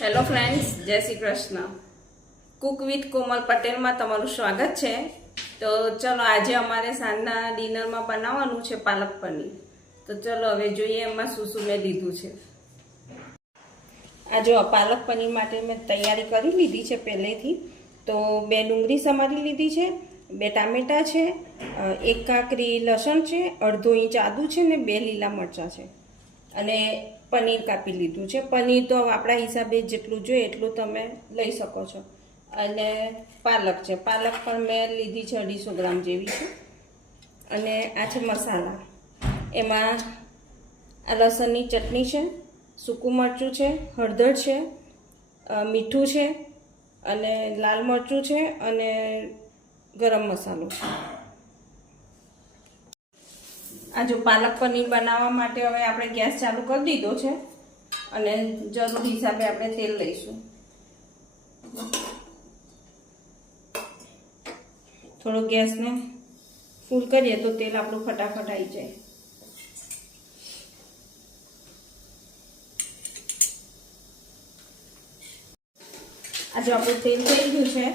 Hello friends, જય Shri Krishna. Cook with કોમલ પટેલમાં તમારું સ્વાગત છે. તો ચલો, આજે અમારે સાંજના ડિનરમાં બનાવવાનું છે પાલક પનીર. તો ચલો હવે જોઈએ એમાં શું શું મેં લીધું છે. આ જો પાલક પનીર માટે મેં તૈયારી કરી લીધી છે પહેલેથી. તો 2 ડુંગળી સમારી લીધી છે, 2 ટામેટાં છે, 1 કાકરી લસણ છે, અડધો ઇંચ આદું છે ને 2 લીલા મરચાં છે. અને પનીર કાપી લીધું છે. પનીર તો આપણા હિસાબે જેટલું જોઈએ એટલું તમે લઈ શકો છો. અને પાલક છે, પાલક પણ મેં લીધી છે 250 ગ્રામ જેવી છે. અને આ છે મસાલા. એમાં આ લસણની ચટણી છે, સૂકું મરચું છે, હળદર છે, મીઠું છે, અને લાલ મરચું છે, અને ગરમ મસાલો છે. આ જો પાલક પનીર બનાવવા માટે હવે આપણે ગેસ ચાલુ કરી દીધો છે. અને જરૂર હિસાબે આપણે તેલ લઈશું. થોડો ગેસને ફૂલ કરીએ તો તેલ આપણું ફટાફટ આવી જાય. આ જો આપણું તેલ થઈ ગયું છે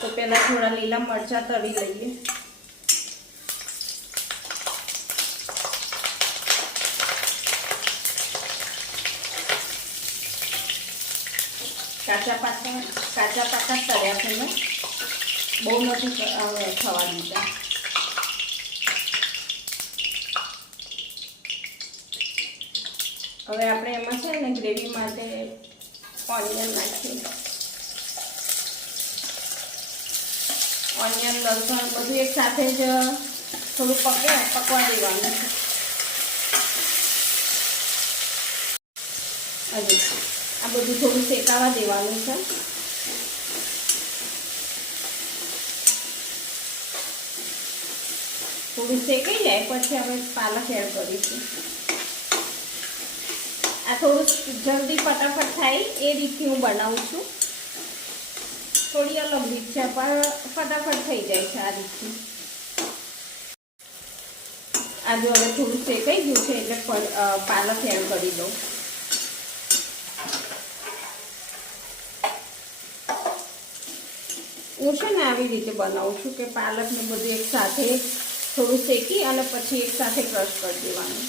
તો પહેલાં થોડા લીલા મરચાં તળી લઈએ. કાચા પાકા તળ્યા છે મેં, બહુ નથી થવા દીધા. હવે આપણે એમાં છે ને ગ્રેવી માટે ઓનિયન નાખીએ. ઓનિયન, લસણ બધું એક સાથે જ થોડું પકવા દેવાનું છે. હજી આ બધું થોડું શેકાવા દેવાનું છે. થોડું શેકાઈ જાય પછી આપણે પાલક એડ કરીશું. આ થોડું જલ્દી ફટાફટ થાય એ રીતથી હું બનાવું છું. થોડી અલગ રીત છે પણ ફટાફટ થઈ જાય છે આ રીતથી. આ જો હવે થોડું શેકાઈ ગયું છે એટલે પાલક એડ કરી દઉં. હું છે ને આવી રીતે બનાવું છું કે પાલકને બધું એક સાથે થોડું શેકી અને પછી એક સાથે ક્રશ કરી દેવાનું.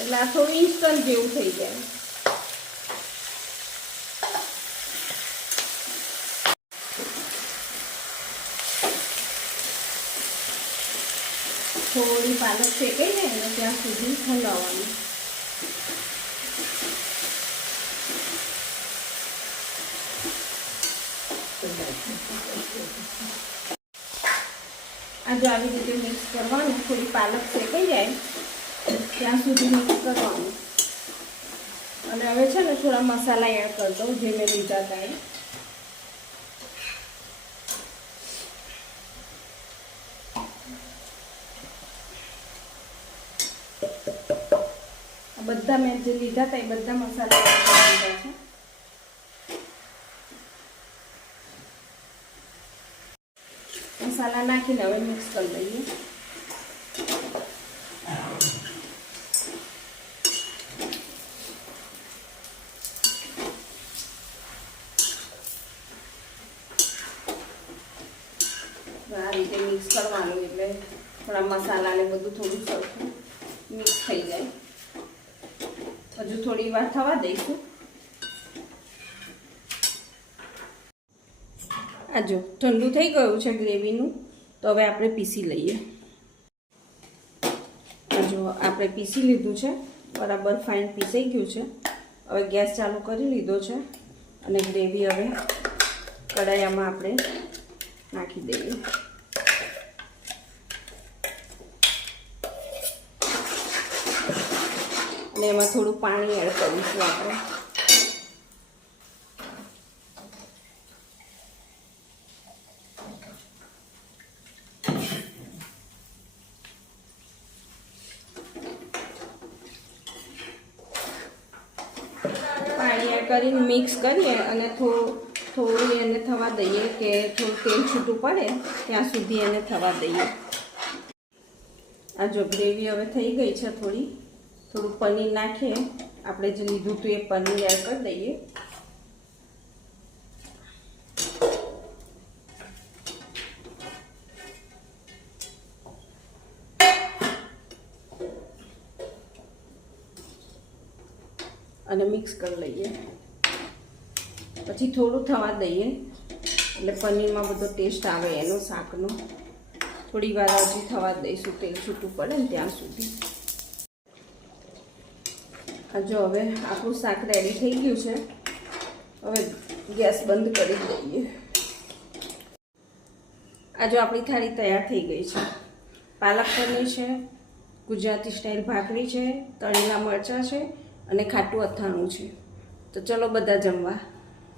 એટલે આ થોડું ઇન્સ્ટન્ટ જેવું થઈ જાય. થોડી પાલક શેકાઈ જાય ને ત્યાં સુધી હલાવવાનું. આ જો આવી રીતે મિક્સ કરવાનું. થોડી પાલક શેકાઈ જાય ત્યાં સુધી મિક્સ કરવાનું. અને હવે છે ને થોડા મસાલા એડ કરી દઉં જે મેં લીધા હતા એ. બધા મેં જે લીધા હતા એ બધા મસાલા એડ કરી દીધા છે. મસાલા નાખીને હવે મિક્સ કરી દઈએ. આ રીતે મિક્સ કરવાનું એટલે થોડા મસાલા ને બધું થોડું સરખું મિક્સ થઈ જાય. હજુ થોડી વાર થવા દઈશું. આ જો ઠંડુ થઈ ગયું છે ગ્રેવીનું. તો હવે આપણે પીસી લઈએ. આ જો આપણે પીસી લીધું છે, બરાબર ફાઇન પીસાઈ ગયું છે. હવે ગેસ ચાલુ કરી લીધો છે અને ગ્રેવી હવે કડાયામાં આપણે નાખી દઈએ. અને એમાં થોડું પાણી એડ કરીશું આપણે. પાણી એડ કરીને મિક્સ કરીએ અને થોડું એને થવા દઈએ કે થોડું તેલ છૂટું પડે ત્યાં સુધી એને થવા દઈએ. આ જો ગ્રેવી હવે થઈ ગઈ છે. થોડું પનીર નાખીએ આપણે જે લીધું હતું એ પનીર એડ કરી દઈએ. અને મિક્સ કરી લઈએ. પછી થોડું થવા દઈએ એટલે પનીરમાં બધો ટેસ્ટ આવે એનો શાકનો. થોડી વાર હજી થવા દઈશું, તેલ છૂટું પડે ને ત્યાં સુધી. આ જો હવે આપણું શાક રેડી થઈ ગયું છે. હવે ગેસ બંધ કરી દઈએ. આ જો આપણી થાળી તૈયાર થઈ ગઈ છે. પાલક પનીર છે, ગુજરાતી સ્ટાઇલ ભાખરી છે, તળેલા મરચાં છે અને ખાટું અથાણું છે. તો ચલો બધા જમવા.